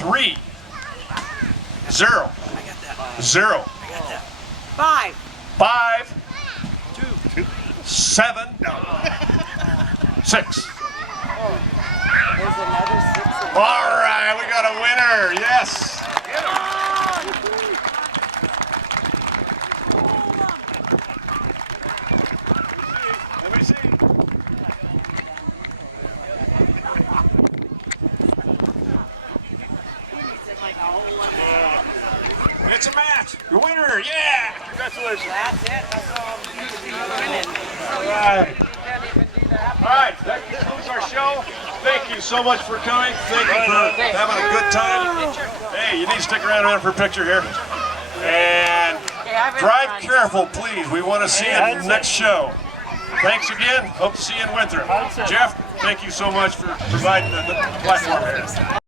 3, 0, 0, 5. 5, 7, 6. There's another 6. All right, we got a winner. Yes. Let me see. It's a match. Your winner. Yeah. Congratulations. That's it. That's all. Winning. All right. Can't even do that. All right, that concludes our show. Thank you so much for coming. Thank you for having a good time. Hey, you need to stick around for a picture here. And drive careful, please. We want to see you in the next show. Thanks again. Hope to see you in Winthrop. Jeff, thank you so much for providing the platform here.